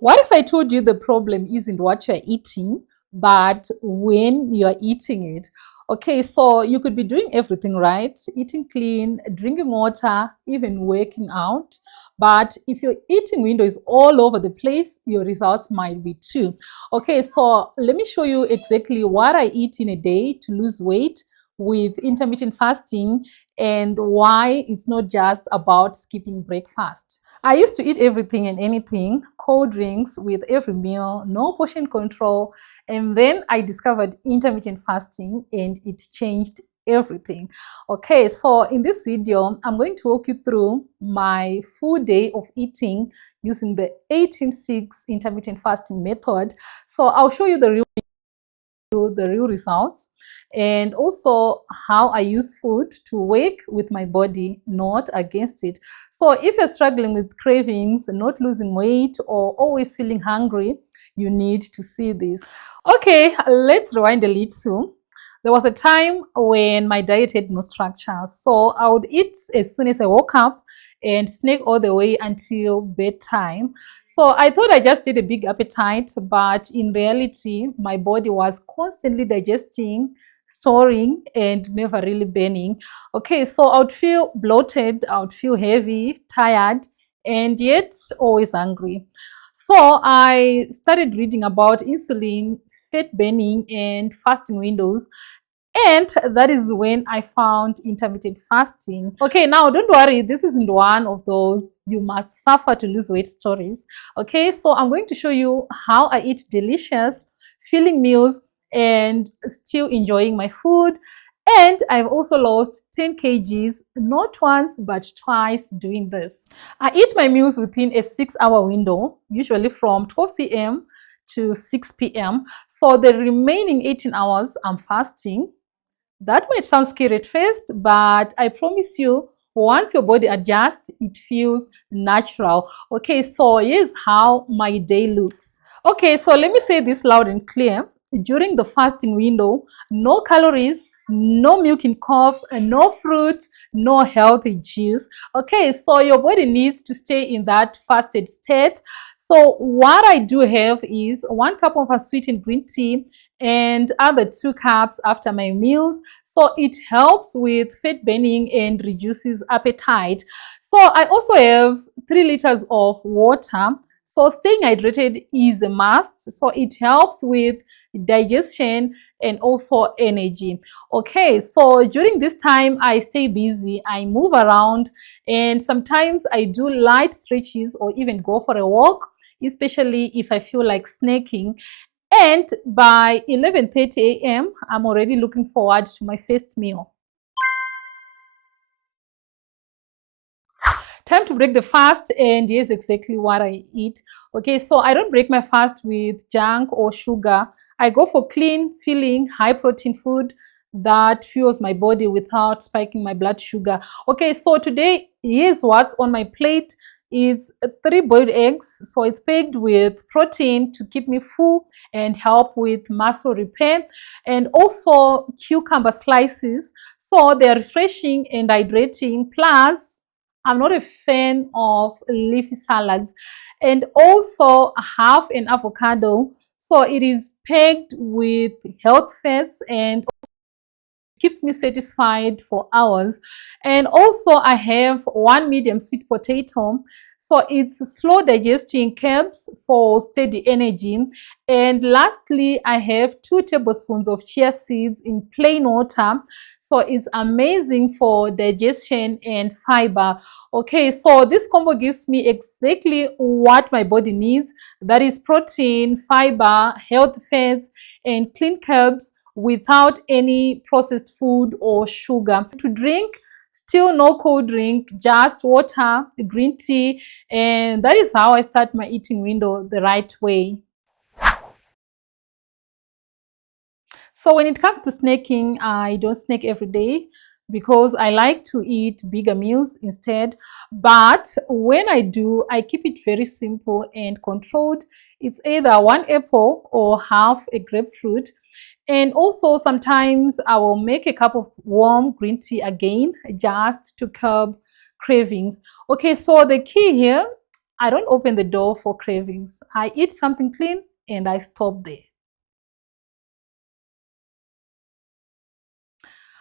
What if I told you the problem isn't what you're eating, but when you're eating it? Okay, so you could be doing everything right, eating clean, drinking water, even working out. But if your eating window is all over the place, your results might be too. Okay, so let me show you exactly what I eat in a day to lose weight with intermittent fasting and why it's not just about skipping breakfast. I used to eat everything and anything, cold drinks with every meal, no portion control. And then I discovered intermittent fasting and it changed everything. Okay, so in this video, I'm going to walk you through my full day of eating using the 18-6 intermittent fasting method. So I'll show you the real results and also how I use food to work with my body, not against it. So if you're struggling with cravings, not losing weight, or always feeling hungry, you need to see this. Okay, let's rewind a little. There was a time when my diet had no structure. So I would eat as soon as I woke up and snack all the way until bedtime. So I thought I just did a big appetite, but in reality, my body was constantly digesting, storing, and never really burning. Okay, so I would feel bloated, I would feel heavy, tired, and yet always hungry. So I started reading about insulin, fat burning, and fasting windows. And that is when I found intermittent fasting. Okay, now don't worry, this isn't one of those you must suffer to lose weight stories. Okay, so I'm going to show you how I eat delicious, filling meals and still enjoying my food. And I've also lost 10 kgs, not once, but twice doing this. I eat my meals within a 6-hour window, usually from 12 p.m. to 6 p.m. So the remaining 18 hours, I'm fasting. That might sound scary at first, but I promise you, once your body adjusts, it feels natural. Okay, so here's how my day looks. Okay, so let me say this loud and clear. During the fasting window, no calories, no milk in cup, no fruit, no healthy juice. Okay, so your body needs to stay in that fasted state. So what I do have is 1 cup of a sweetened green tea and other 2 cups after my meals. So it helps with fat burning and reduces appetite. So I also have 3 liters of water. So staying hydrated is a must. So it helps with digestion and also energy. Okay, so during this time, I stay busy, I move around, and sometimes I do light stretches or even go for a walk, especially if I feel like snacking. And by 11:30 a.m., I'm already looking forward to my first meal. Time to break the fast, and here's exactly what I eat. Okay, so I don't break my fast with junk or sugar. I go for clean, filling, high protein food that fuels my body without spiking my blood sugar. Okay, so today, here's what's on my plate. Is 3 boiled eggs. So it's packed with protein to keep me full and help with muscle repair, and also cucumber slices. So they're refreshing and hydrating. Plus, I'm not a fan of leafy salads. And also half an avocado. So it is packed with health fats and keeps me satisfied for hours. And also I have 1 medium sweet potato. So it's slow digesting carbs for steady energy. And lastly, I have 2 tablespoons of chia seeds in plain water. So it's amazing for digestion and fiber. Okay, so this combo gives me exactly what my body needs. That is protein, fiber, healthy fats, and clean carbs without any processed food or sugar. To drink, still no cold drink, just water, green tea, and that is how I start my eating window the right way. So when it comes to snacking, I don't snack every day because I like to eat bigger meals instead. But when I do, I keep it very simple and controlled. It's either 1 apple or half a grapefruit. And also sometimes I will make a cup of warm green tea again, just to curb cravings. Okay, so the key here I don't open the door for cravings. I eat something clean and I stop there.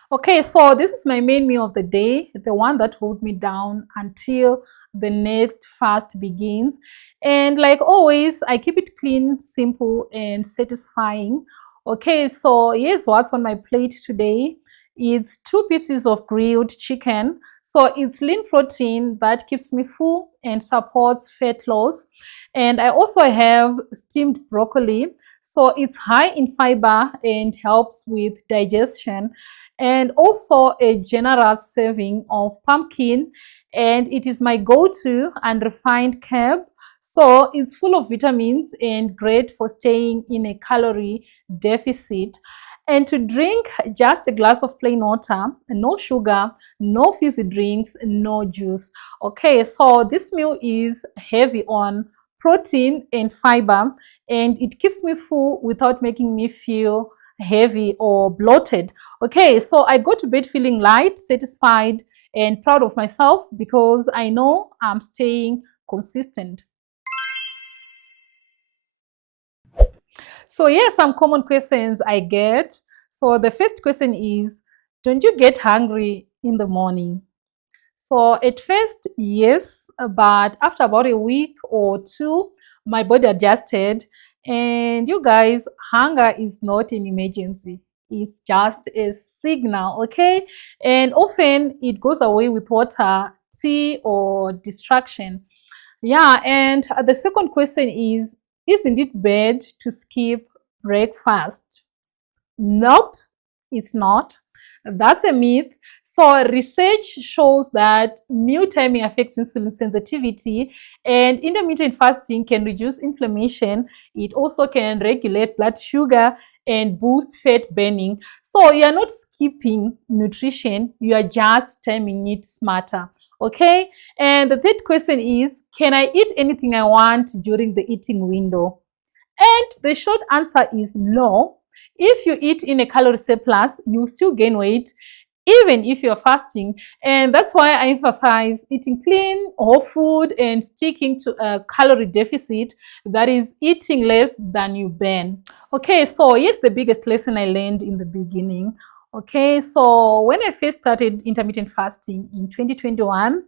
Okay, so this is my main meal of the day, the one that holds me down until the next fast begins. And like always, I keep it clean, simple, and satisfying. Okay, so here's what's on my plate today. It's 2 pieces of grilled chicken. So it's lean protein that keeps me full and supports fat loss. And I also have steamed broccoli. So it's high in fiber and helps with digestion, and also a generous serving of pumpkin, and it is my go-to unrefined carb. So it's full of vitamins and great for staying in a calorie deficit. And to drink, just a glass of plain water, no sugar, no fizzy drinks, no juice. Okay, so this meal is heavy on protein and fiber, and it keeps me full without making me feel heavy or bloated. Okay, so I go to bed feeling light, satisfied, and proud of myself because I know I'm staying consistent. So, yeah, some common questions I get. So, the first question is, don't you get hungry in the morning? So at first, yes, but after about a week or two, my body adjusted. And you guys, hunger is not an emergency. It's just a signal, okay? And often it goes away with water, tea, or distraction. Yeah, and the second question is, isn't it bad to skip breakfast? Nope, it's not. That's a myth. So, research shows that meal timing affects insulin sensitivity, and intermittent fasting can reduce inflammation. It also can regulate blood sugar and boost fat burning. So, you are not skipping nutrition, you are just timing it smarter. Okay, and the third question is, can I eat anything I want during the eating window? And the short answer is no. If you eat in a calorie surplus, you still gain weight even if you're fasting. And that's why I emphasize eating clean, whole food, and sticking to a calorie deficit, that is eating less than you burn. Okay, so here's the biggest lesson I learned in the beginning. Okay, so when I first started intermittent fasting in 2021,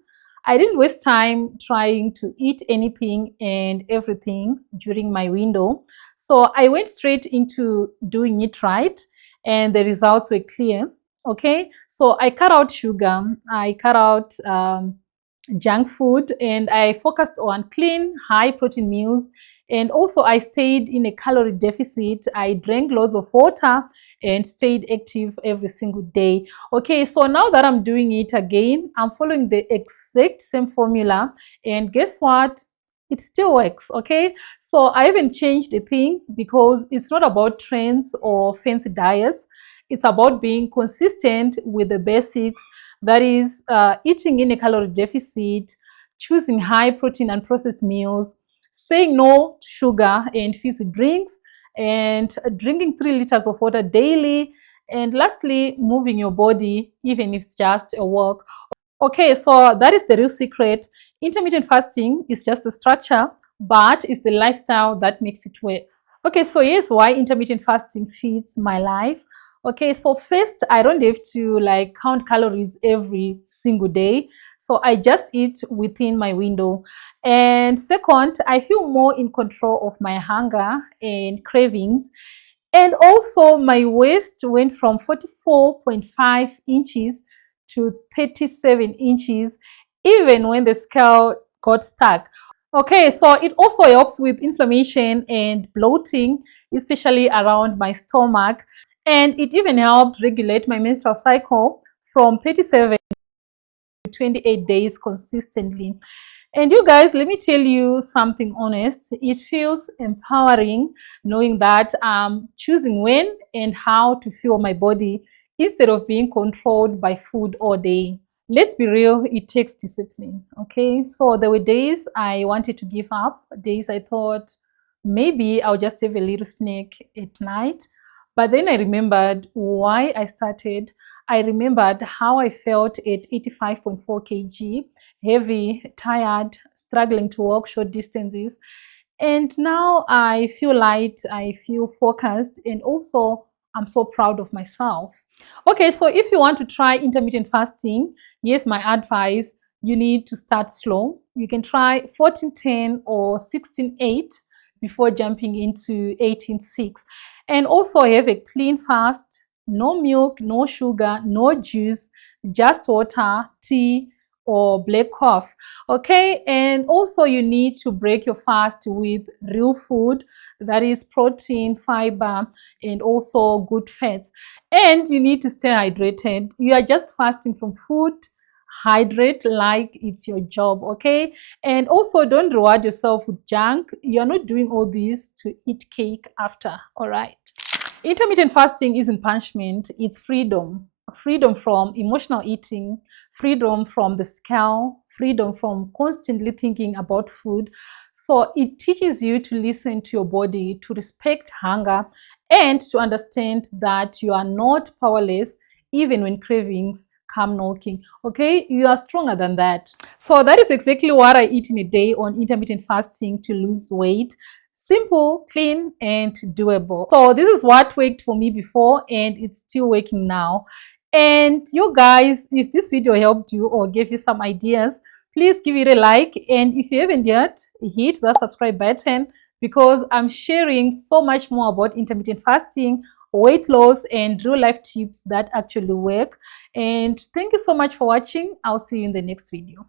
I didn't waste time trying to eat anything and everything during my window. So I went straight into doing it right, and the results were clear. Okay, so I cut out sugar, I cut out junk food, and I focused on clean, high protein meals. And also, I stayed in a calorie deficit. I drank lots of water and stayed active every single day. Okay, so now that I'm doing it again, I'm following the exact same formula. And guess what? It still works. Okay, so I haven't changed a thing because it's not about trends or fancy diets. It's about being consistent with the basics, that is, eating in a calorie deficit, choosing high protein and processed meals, saying no to sugar and fizzy drinks, and drinking 3 liters of water daily, and lastly, moving your body, even if it's just a walk. Okay, so that is the real secret. Intermittent fasting is just the structure, but it's the lifestyle that makes it work. Okay, so here's why intermittent fasting fits my life. Okay, so first, I don't have to like count calories every single day. So I just eat within my window. And second, I feel more in control of my hunger and cravings. And also, my waist went from 44.5 inches to 37 inches, even when the scale got stuck. Okay, so it also helps with inflammation and bloating, especially around my stomach. And it even helped regulate my menstrual cycle from 37 to 28 days consistently. And you guys, let me tell you something honest. It feels empowering knowing that I'm choosing when and how to fuel my body instead of being controlled by food all day. Let's be real, it takes discipline. Okay, so there were days I wanted to give up, days I thought maybe I'll just have a little snack at night. But then I remembered why I started. I remembered how I felt at 85.4 kg, heavy, tired, struggling to walk short distances. And now I feel light, I feel focused, and also I'm so proud of myself. Okay, so if you want to try intermittent fasting, yes, my advice, you need to start slow. You can try 14:10 or 16:8 before jumping into 18:6. And also have a clean fast, no milk, no sugar, no juice, just water, tea, or black coffee. Okay, and also you need to break your fast with real food, that is protein, fiber, and also good fats. And you need to stay hydrated. You are just fasting from food. Hydrate like it's your job. Okay, and also don't reward yourself with junk. You're not doing all this to eat cake after. All right, intermittent fasting isn't punishment, it's freedom. Freedom from emotional eating, freedom from the scale, freedom from constantly thinking about food. So it teaches you to listen to your body, to respect hunger, and to understand that you are not powerless even when cravings come knocking. Okay, you are stronger than that. So that is exactly what I eat in a day on intermittent fasting to lose weight. Simple, clean, and doable. So this is what worked for me before, and it's still working now. And you guys, if this video helped you or gave you some ideas, please give it a like. And if you haven't yet, hit the subscribe button, because I'm sharing so much more about intermittent fasting, weight loss, and real life tips that actually work. And thank you so much for watching. I'll see you in the next video.